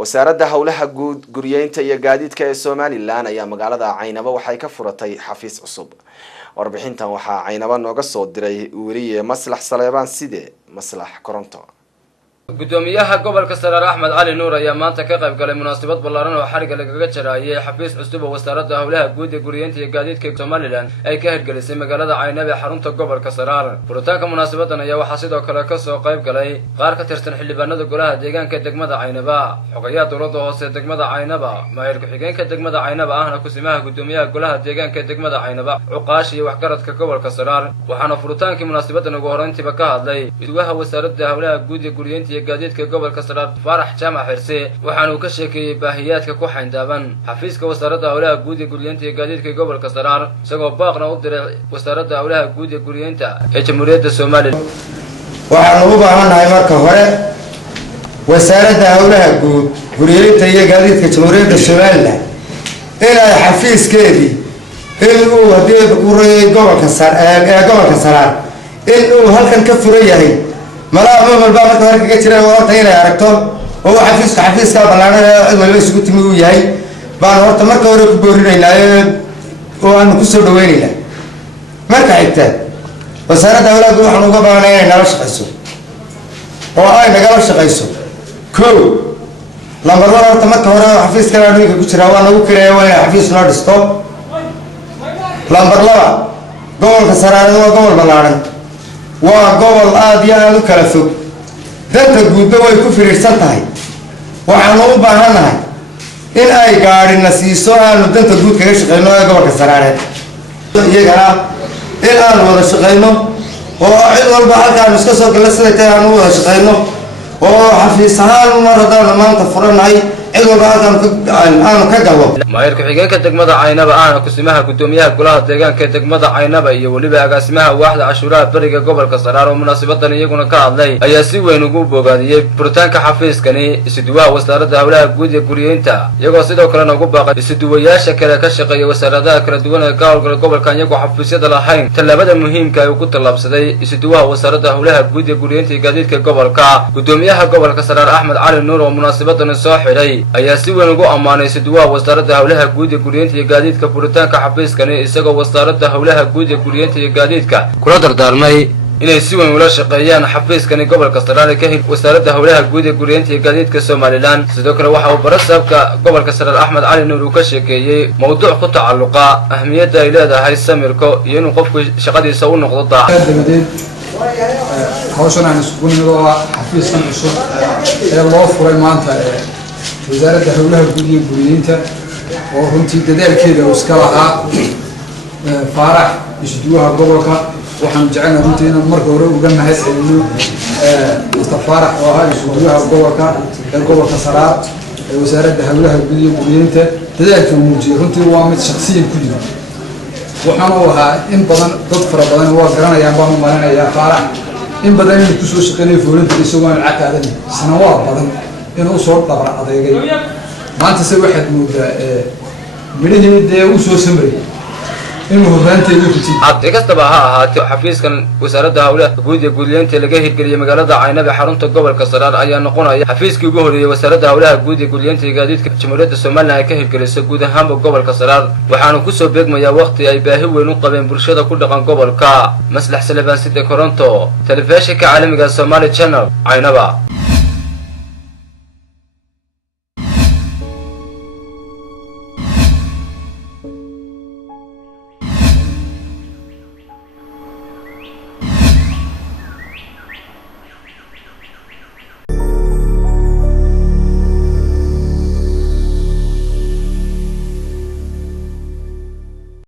wasaaradda hawlaha guud guriyeynta iyo gaadiidka ee Soomaaliland ayaa magaalada Caynaba waxay ka furatay xafiis cusub. Warbixintan waxaa Caynaba nooga soo diray wariye Maslax Saleebaan Side Maslax Koronto. gudoomiyaha gobolka Saraar Axmed Cali Nuur ayaa maanta ka qayb galay munaasabad ballaaran oo xariga lagaga jaraayay xafiis cusub oo wasaaradda hawlaha guud ee guriyeynta iyo gaadiidka Soomaaliland ay ka hirgelisay magaalada Caynaba ee xarunta gobolka Saraar. Furitaanka munaasabadan ayaa waxaa sidoo kale ka soo qayb galay qaar ka tirsan xildhibaanada golaha deegaanka degmada Caynaba, xogayaha dowladda hoose degmada Caynaba, maayir ku-xigeenka degmada Caynaba ahna kusimaha gudoomiyaha golaha deegaanka degmada Caynaba, cuqaash iyo waxgaradka gobolka Saraar. Waxaana furitaanka munaasabadan ugu horeyntiiba ka hadlay madaxweynaha wasaaradda hawlaha guud ee guriyeynta gaadiidka gobolka Saraar Farax Jaamac Xirse waxaanu ka sheekayay baahiyaadka ku xayndaaban xafiiska wasaaradda hawlaha guud ee guriyeynta gaadiidka gobolka Saraar isagoo baaqna u diray wasaaradda hawlaha guud ee guriyeynta ee Jamhuuriyadda Soomaaliland. waxaan u baahanahay marka hore wasaaradda hawlaha guud guriyeynta iyo gaadiidka Jamhuuriyadda Soomaaliland inay xafiiskeedii inuu hadii uu gobolka Saraar inuu halkan ka furan yahay malaha malba marka hore kaga jiray horta inay aragto oo xafiiska ballaaran ee waliba isugu timi uu yahay baan horta marka hore ku boorinaynaa oo aan ku soo dhaweynaynaa. marka xigta wasaaradda hawlaha guud waxaan uga baahanahay inay nala shaqeyso oo ay nagala shaqeyso kow lambar laba horta marka hore xafiiska aniga ku jira waa lagu kireeyo waa inay xafiis noo dhisto. lambar laba gobolka Saraar waa gobol ballaaran waa gobol aad iyo aad u kala fog danta guudba way ku firiirsan tahay waxaan u baahanahay in ay gaarina siiso aanu danta guud kaga shaqeyno ee gobolka Saraar iyagana in aan wada shaqeyno oo cid walba halkaan iska soo gala sida aan u wada shaqeyno oo xafiis ahaan maradaan maanta furanahay cid walba halkaan aan ka galo. maayir ku-xigeenka degmada Caynaba ahna kusimaha gudoomiyaha golaha deegaanka degmada Caynaba iyo waliba agaasimaha waaxda cashuuraha bariga gobolka Saraar oo munaasabadan iyaguna ka hadlay ayaa si weyn ugu bogaadiyay furitaanka xafiiskani isuduwaha wasaaradda hawlaha guud ee guriyeynta iyagoo sidoo kale ugu baaqay isuduwayaasha kale ka shaqeeya wasaaradaha kala duwan ee gobolka gobolka iyagoo xafiisyada lahayn talaabada muhiimka ah uu ku talaabsaday isuduwaha wasaaradda hawlaha guud ee guriyeynta iyo gaadiidka gobolka. gudoomiyaha gobolka Saraar Axmed Cali Nuur oo munaasabadan soo xiray ayaa si weyn ugu amaanay isuduwaha wasaaradda hawlaha guud ee guriyeynta iyo gaadiidka furitaanka xafiiskani isagoo wasaaradda hawlaha guud ee guriyeynta iyo gaadiidka kula dardaarmay inay si weyn ula shaqeeyaan xafiiskani gobolka Saraar ka hil wasaaradda hawlaha guud ee guriyeynta iyo gaadiidka Soomaaliland. sidoo kale waxa uu barasaabka gobolka Saraar Axmed Cali Nuur uu ka sheekeeyay mowduuc ku tacalluqa ahmiyadda ay leedahay samirka iyo inuu qofku shaqadiisa u noqdo daacad. hawshan aan isku nimado xafiiskan cusub ee loo furay maanta wasaaradda hawlaha guud iyo guriyeynta oo runtii dadaalkeeda uu iska lahaa Farax isuduwaha gobolka. waxaan jecelnahay runtii inaan marka hore uga mahadcelino Farax oo ahaa isuduwaha gobolka ee gobolka Saraar ee wasaaradda hawlaha guud iyo guriyeynta dadaalka uu muujiyay runtii waa mid shakhsiyan ku jira. waxaan u ahaa in badan dad fara badan waa garanayaan baan u maleynayaa Farax in badan inuu ku soo shaqeynay fulinta isagoo aan lacag aadan sanawaad badan inuu soo dhabar adeegay. maanta se waxaad moodaa midhihii dee uu soo samray inuu horaanteedu ku tii hadda kastaba ha ahaatee xafiiskan wasaaradda hawlaha guud ee guriyeynta laga hirgeliyay magaalada Caynaba xarunta gobolka Saraar ayaa noqonaya xafiiskii ugu horeeyay wasaaradda hawlaha guud ee guriyeynta iyo gaadiidka Jamhuuriyadda Soomaaliland ay ka hirgelisay guud ahaanba gobolka Saraar waxaana ku soo beegmaya waqti ay baahi weyn u qabeen bulshada ku dhaqan gobolka. Maslax Saleebaan Side Koronto, telefishinka caalamiga Somali Channel, Caynaba.